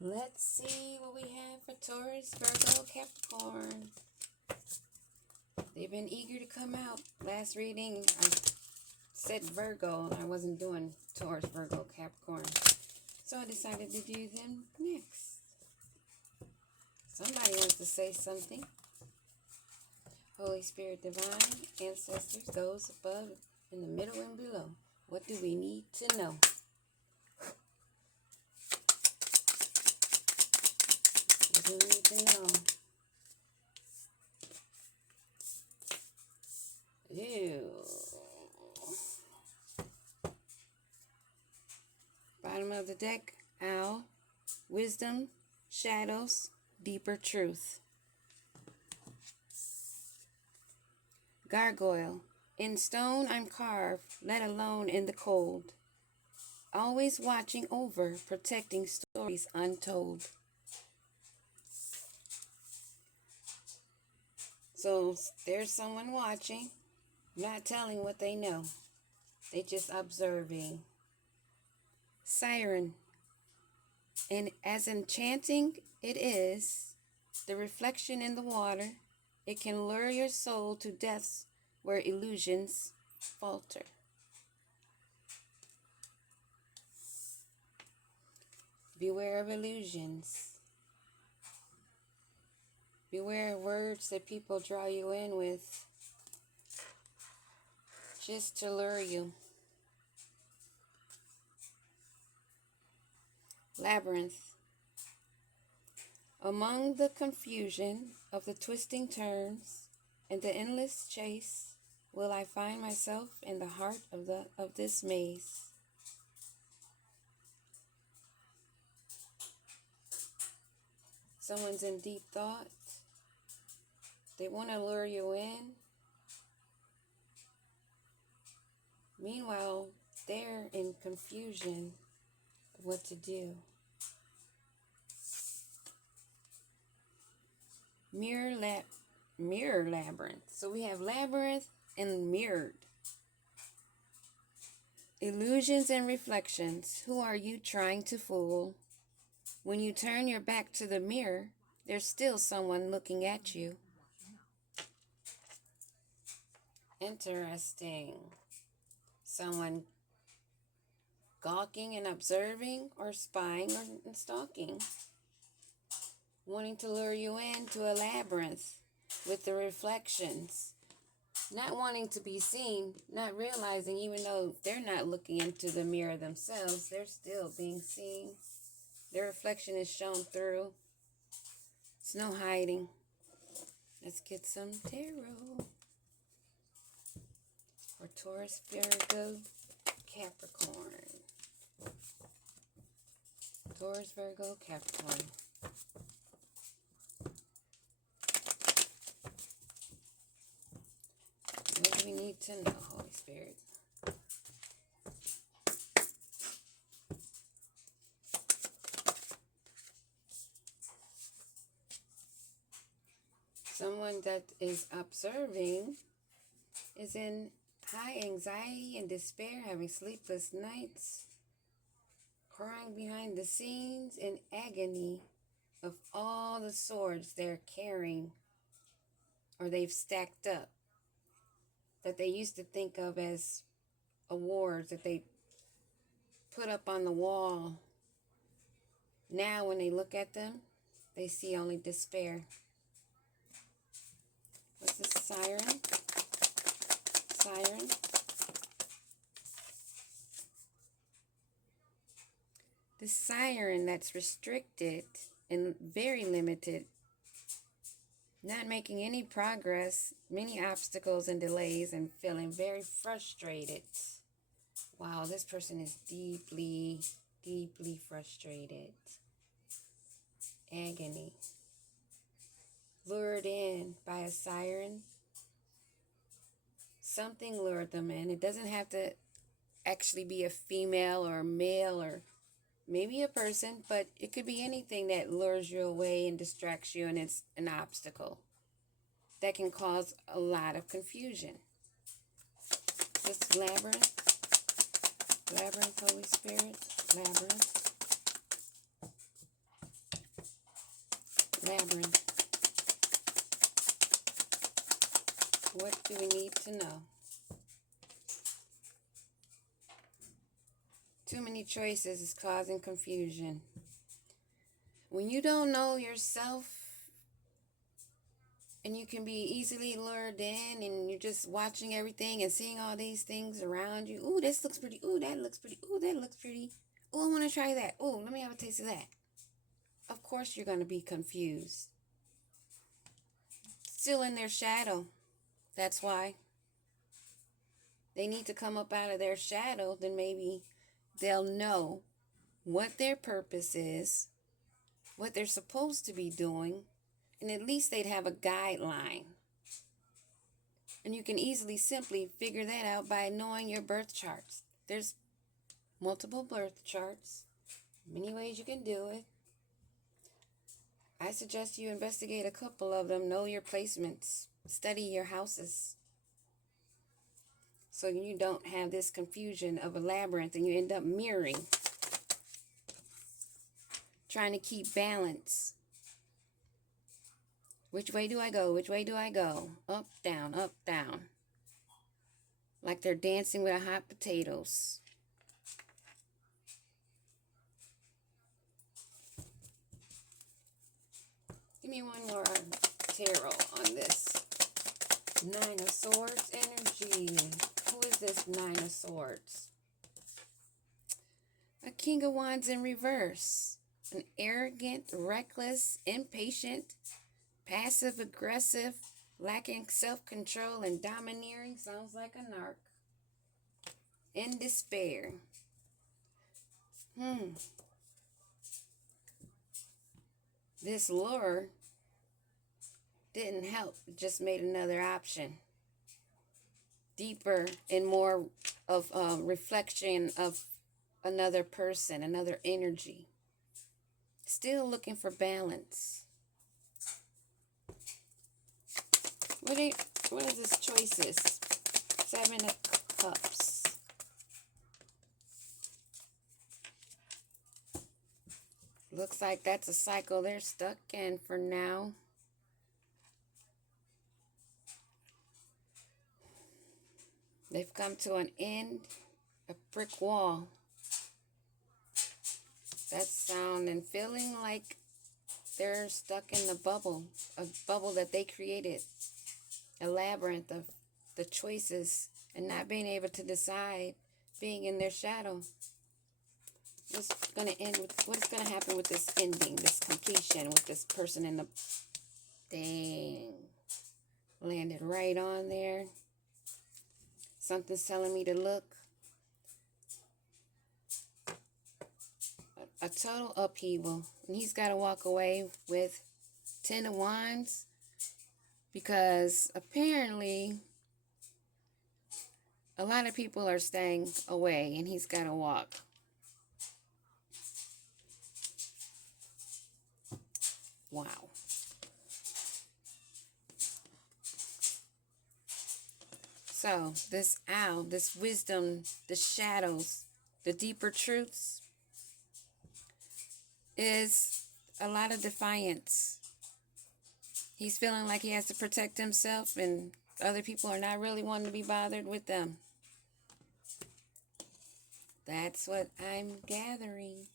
Let's see what we have for Taurus, Virgo, Capricorn. They've been eager to come out. Last reading, I said Virgo, and I wasn't doing Taurus, Virgo, Capricorn. So I decided to do them next. Somebody wants to say something. Holy Spirit Divine, ancestors, those above, in the middle, and below. What do we need to know? What do we need to know? Ew. Bottom of the deck, Owl, Wisdom, Shadows, Deeper Truth. Gargoyle, in stone I'm carved, let alone in the cold. Always watching over, protecting stories untold. So there's someone watching, not telling what they know. They just observing. Siren, and as enchanting it is, the reflection in the water, it can lure your soul to depths where illusions falter. Beware of illusions. Beware of words that people draw you in with just to lure you. Labyrinth. Among the confusion of the twisting turns and the endless chase, will I find myself in the heart of this maze. Someone's in deep thought. They want to lure you in. Meanwhile, they're in confusion of what to do. Mirror labyrinth. So we have labyrinth and mirrored. Illusions and reflections. Who are you trying to fool? When you turn your back to the mirror, there's still someone looking at you. Interesting. Someone gawking and observing, or spying or stalking. Wanting to lure you into a labyrinth with the reflections. Not wanting to be seen, not realizing even though they're not looking into the mirror themselves, they're still being seen. Their reflection is shown through. There's no hiding. Let's get some tarot. For Taurus, Virgo, Capricorn. Taurus, Virgo, Capricorn. What do we need to know, Holy Spirit? Someone that is observing is in high anxiety and despair, having sleepless nights, crying behind the scenes in agony of all the swords they're carrying or they've stacked up that they used to think of as awards that they put up on the wall. Now when they look at them, they see only despair. What's this? Siren? Siren? The siren that's restricted and very limited, not making any progress, many obstacles and delays, and feeling very frustrated. Wow, this person is deeply, deeply frustrated. Agony. Lured in by a siren. Something lured them in. It doesn't have to actually be a female or a male or maybe a person, but it could be anything that lures you away and distracts you, and it's an obstacle that can cause a lot of confusion. This labyrinth, Holy Spirit, labyrinth. Labyrinth. What do we need to know? Too many choices is causing confusion. When you don't know yourself and you can be easily lured in and you're just watching everything and seeing all these things around you. Ooh, this looks pretty. Ooh, that looks pretty. Ooh, that looks pretty. Ooh, I want to try that. Ooh, let me have a taste of that. Of course you're going to be confused. Still in their shadow. That's why. They need to come up out of their shadow, then maybe they'll know what their purpose is, what they're supposed to be doing, and at least they'd have a guideline. And you can easily simply figure that out by knowing your birth charts. There's multiple birth charts, many ways you can do it. I suggest you investigate a couple of them, know your placements, study your houses, so you don't have this confusion of a labyrinth and you end up mirroring, trying to keep balance. Which way do I go? Which way do I go? Up, down, up, down. Like they're dancing with hot potatoes. Give me one more tarot on this. Nine of Swords energy. Who is this Nine of Swords? A King of Wands in reverse. An arrogant, reckless, impatient, passive-aggressive, lacking self-control and domineering. Sounds like a narc. In despair. This lure didn't help. It just made another option. Deeper and more of a reflection of another person, another energy. Still looking for balance. What are these choices? Seven of Cups. Looks like that's a cycle they're stuck in for now. They've come to an end, a brick wall. That's sounding, feeling like they're stuck in the bubble, a bubble that they created, a labyrinth of the choices and not being able to decide, being in their shadow. What's going to end with, what's going to happen with this ending, this completion with this person in the, dang, landed right on there. Something's telling me to look. A total upheaval. And he's got to walk away with 10 of Wands because apparently a lot of people are staying away and he's got to walk. Wow. So this owl, this wisdom, the shadows, the deeper truths is a lot of defiance. He's feeling like he has to protect himself and other people are not really wanting to be bothered with them. That's what I'm gathering.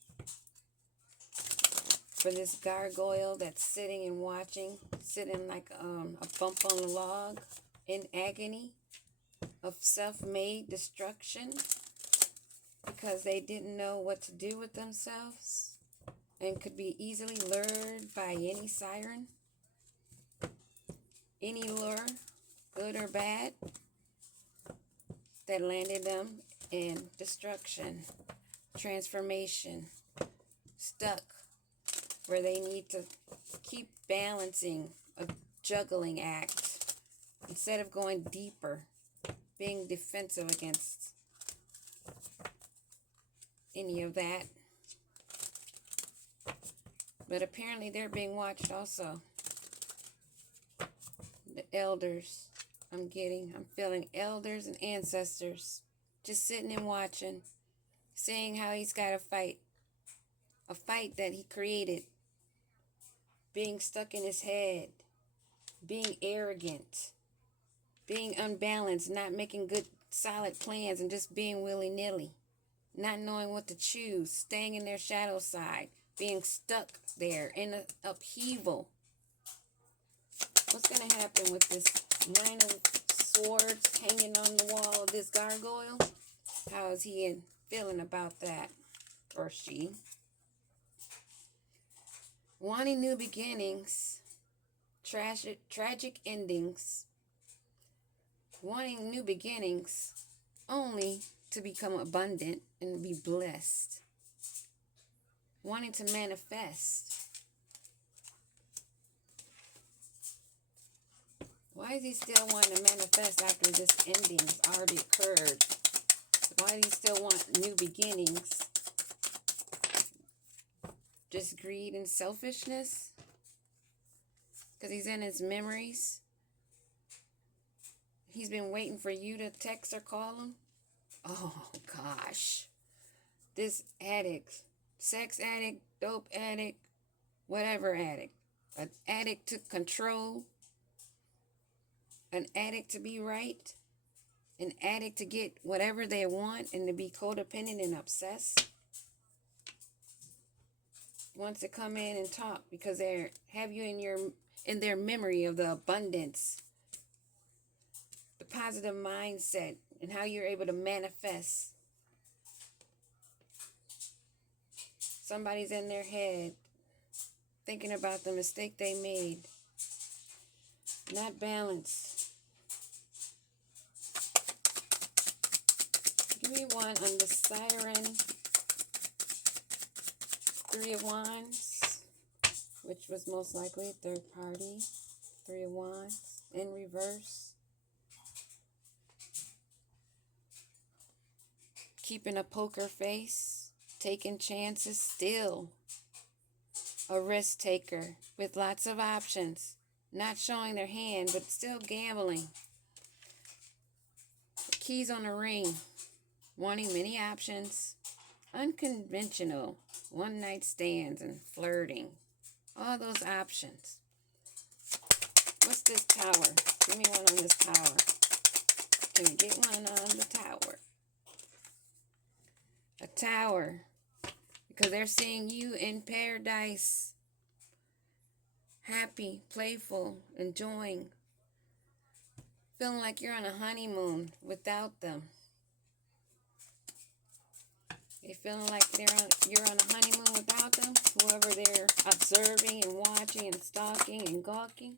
For this gargoyle that's sitting and watching, sitting like a bump on a log in agony of self-made destruction because they didn't know what to do with themselves and could be easily lured by any siren, any lure, good or bad, that landed them in destruction, transformation, stuck where they need to keep balancing a juggling act instead of going deeper, being defensive against any of that. But apparently they're being watched also. The elders, I'm feeling elders and ancestors just sitting and watching, seeing how he's got to fight. A fight that he created being stuck in his head, being arrogant, being unbalanced, not making good solid plans and just being willy-nilly, not knowing what to choose, staying in their shadow side, being stuck there in an upheaval. What's going to happen with this Nine of Swords hanging on the wall of this gargoyle? How is he feeling about that, or she? Wanting new beginnings, tragic endings, wanting new beginnings only to become abundant and be blessed, wanting to manifest. Why is he still wanting to manifest after this ending has already occurred? Why do you still want new beginnings? Just greed and selfishness? Because he's in his memories? He's been waiting for you to text or call him? Oh, gosh. This addict, sex addict, dope addict, whatever addict. An addict to control. An addict to be right. An addict to get whatever they want and to be codependent and obsessed. Wants to come in and talk because they have you in their memory of the abundance, the positive mindset, and how you're able to manifest. Somebody's in their head thinking about the mistake they made. Not balanced. Give me one on the Siren. Three of Wands, which was most likely a third party. Three of Wands in reverse. Keeping a poker face, taking chances still. A risk taker with lots of options. Not showing their hand, but still gambling. Keys on the ring. Wanting many options. Unconventional. One night stands and flirting. All those options. What's this tower? Give me one on this tower. Can we get one on the tower? A tower. Because they're seeing you in paradise. Happy, playful, enjoying. Feeling like you're on a honeymoon without them. They feeling like you're on a honeymoon without them. Whoever they're observing and watching and stalking and gawking.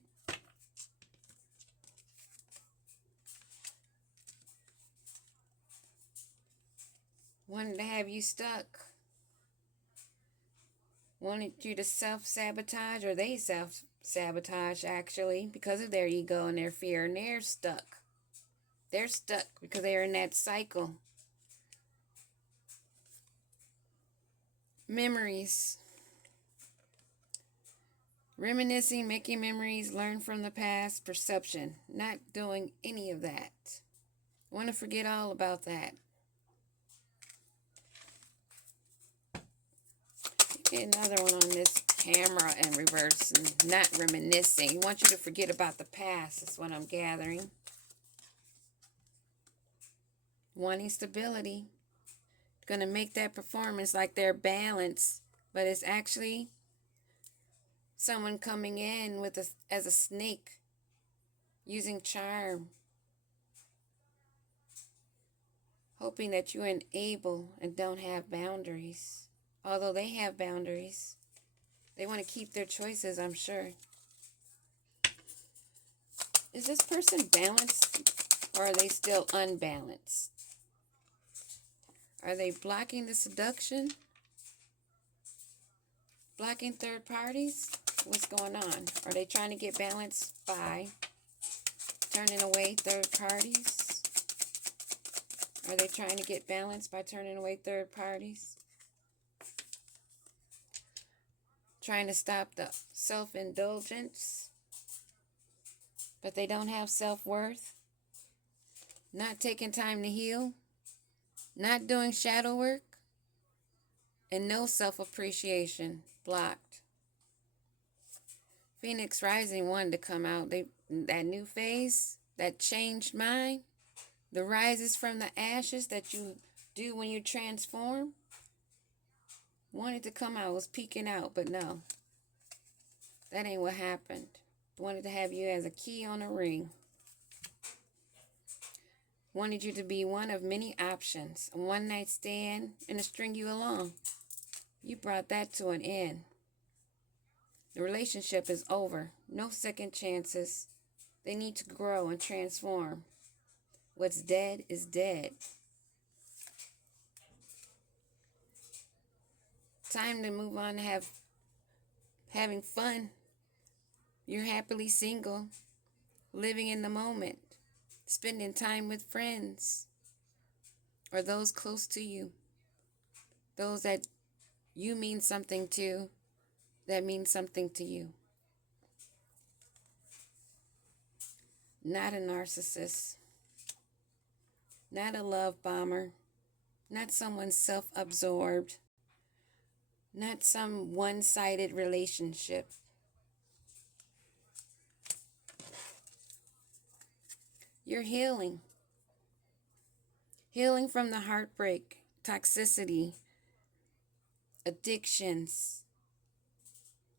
Wanted to have you stuck. Wanted you to self-sabotage, or they self-sabotage actually because of their ego and their fear, and they're stuck. They're stuck because they're in that cycle. Memories. Reminiscing, making memories, learn from the past, perception. Not doing any of that. Want to forget all about that. Get another one on this camera in reverse and not reminiscing. He wants you to forget about the past. That's what I'm gathering. Wanting stability. Going to make that performance like they're balanced, but it's actually someone coming in with as a snake, using charm, hoping that you enable and don't have boundaries. Although they have boundaries, they want to keep their choices, I'm sure. Is this person balanced, or are they still unbalanced? Are they blocking the seduction? Blocking third parties? What's going on? Are they trying to get balanced by turning away third parties? Are they trying to get balanced by turning away third parties? Trying to stop the self-indulgence, but they don't have self-worth? Not taking time to heal? Not doing shadow work? And no self-appreciation. Blocked. Phoenix Rising wanted to come out. That new phase, that changed mind, the rises from the ashes that you do when you transform, wanted to come out, was peeking out, but no, that ain't what happened. Wanted to have you as a key on a ring. Wanted you to be one of many options, a one-night stand, and to string you along. You brought that to an end. The relationship is over. No second chances. They need to grow and transform. What's dead is dead. Time to move on to having fun. You're happily single, living in the moment, spending time with friends or those close to you, those that you mean something to, that means something to you. Not a narcissist, not a love bomber, not someone self-absorbed, not some one-sided relationship. You're healing. Healing from the heartbreak, toxicity, addictions,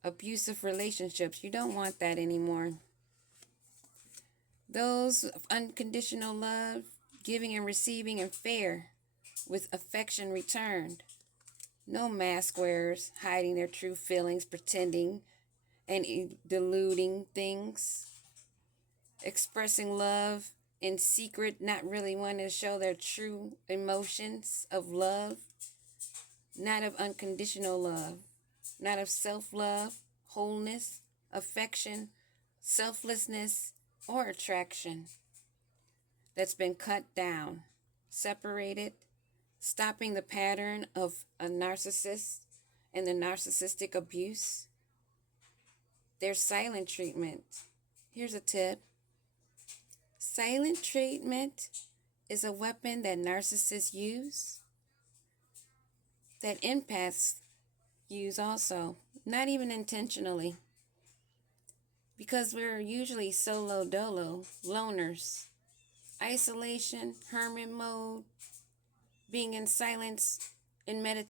abusive relationships. You don't want that anymore. Those of unconditional love, giving and receiving and fair, with affection returned. No mask wearers hiding their true feelings, pretending and deluding things. Expressing love in secret, not really wanting to show their true emotions of love. Not of unconditional love. Not of self-love, wholeness, affection, selflessness, or attraction. That's been cut down, separated, stopping the pattern of a narcissist and the narcissistic abuse. There's silent treatment. Here's a tip. Silent treatment is a weapon that narcissists use, that empaths use also, not even intentionally, because we're usually solo dolo, loners, isolation, hermit mode, being in silence, in meditation.